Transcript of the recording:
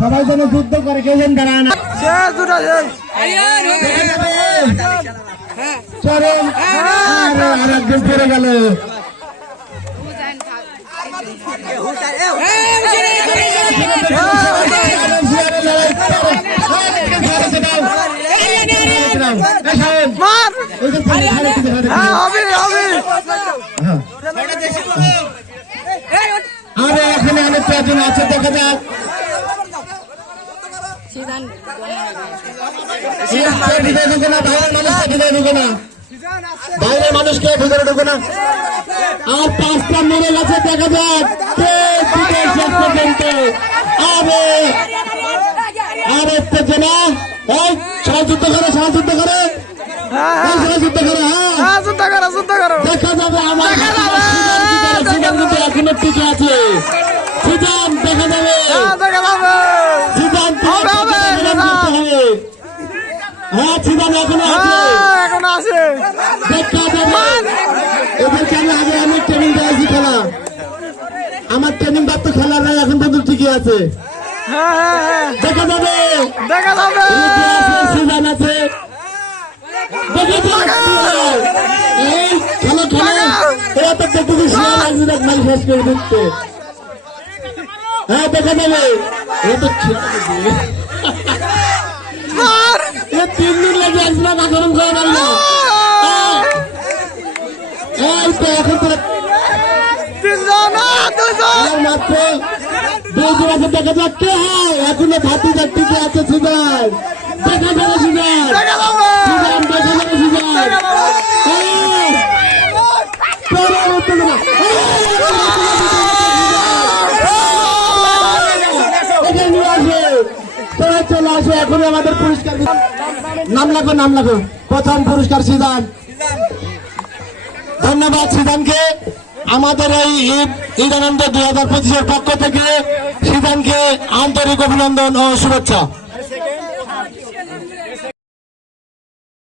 সবাই যেন যুদ্ধ করে, কেউ যেন দাঁড়ায় না। চরম আরেকজন পড়ে গেল। আরে এখানে অনেক কয়েকজন আছে, দেখা যাক। বাইরের মানুষকে ভিতরে ঢুকে না। আর 5টা মরে গেছে, দেখা যাক কে শেষ পর্যন্ত। আরে উত্তেজনা, সহযুদ্ধ করে, সহযুদ্ধ করে, সহযুদ্ধ করে। হ্যাঁ দেখা যাবে আমার কিন্তু এখনো টিকে আছে। সিদ্ধান দেখা যাবে, সিদ্ধান্ত হবে। হ্যাঁ সিদ্ধান্ত এখনো আছে, দেখা যাবে। এদেরকে আমি আগে অনেক ট্রেনিং দিয়েছি খেলা, আমার ট্রেনিং প্রাপ্ত খেলার নাই, এখন পর্যন্ত ঠিকই আছে। দেখা যাবে, দেখা যাবে। সিদ্ধান আছে, এই খেলা খেলা এরা তো দেখতে শেষ করে দিচ্ছে। হ্যাঁ দেখা যাবে, এ তো 3 দিন লাগে আসবে না, গরম করে পারল। এই তো এখন তো মাত্র 2 দিন আছে, দেখা যাক কে হয়। এখনো ভাতি টিকে আছে সুদান, দেখা যাবে সুদান, সুদান দেখা যাবে সুদান। চলে আসে এখন আমাদের পুরস্কার। নাম লাগো, নাম লাগো। প্রথম পুরস্কার সিদ্ধান। ধন্যবাদ সিদ্ধানকে। আমাদের এই ঈদ আনন্দ 2025-এর পক্ষ থেকে সিদ্ধানকে আন্তরিক অভিনন্দন ও শুভেচ্ছা।